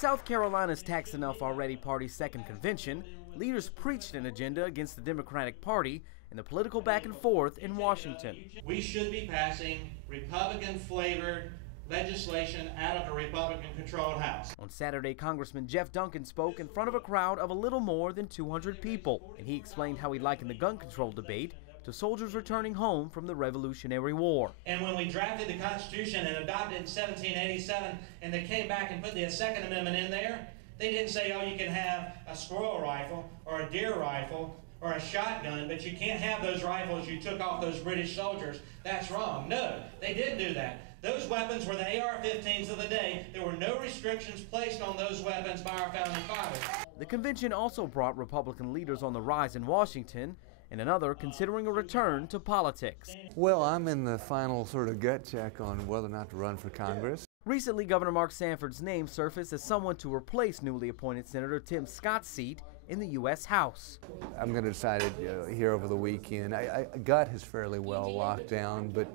South Carolina's Tax Enough Already party's second convention, leaders preached an agenda against the Democratic Party and the political back and forth in Washington. We should be passing Republican-flavored legislation out of a Republican-controlled House. On Saturday, Congressman Jeff Duncan spoke in front of a crowd of a little more than 200 people, and he explained how he likened the gun control debate to soldiers returning home from the Revolutionary War. And when we drafted the Constitution and adopted it in 1787, and they came back and put the Second Amendment in there, they didn't say, oh, you can have a squirrel rifle or a deer rifle or a shotgun, but you can't have those rifles you took off those British soldiers. That's wrong. No, they didn't do that. Those weapons were the AR-15s of the day. There were no restrictions placed on those weapons by our founding fathers. The convention also brought Republican leaders on the rise in Washington and another considering a return to politics. Well, I'm in the final sort of gut check on whether or not to run for Congress. Recently, Governor Mark Sanford's name surfaced as someone to replace newly appointed Senator Tim Scott's seat in the U.S. House. I'm going to decide it here over the weekend. I gut is fairly well locked down, but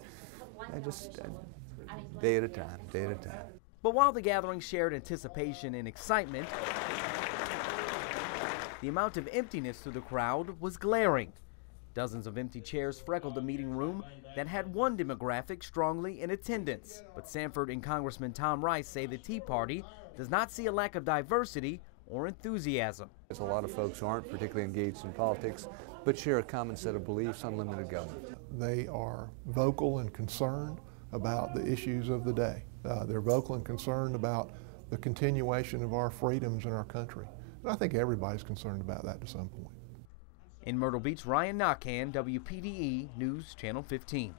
day at a time, day at a time. But while the gathering shared anticipation and excitement, the amount of emptiness through the crowd was glaring. Dozens of empty chairs freckled the meeting room that had one demographic strongly in attendance. But Sanford and Congressman Tom Rice say the Tea Party does not see a lack of diversity or enthusiasm. There's a lot of folks who aren't particularly engaged in politics, but share a common set of beliefs on limited government. They are vocal and concerned about the issues of the day. They're vocal and concerned about the continuation of our freedoms in our country. And I think everybody's concerned about that to some point. In Myrtle Beach, Ryan Knockan, WPDE News Channel 15.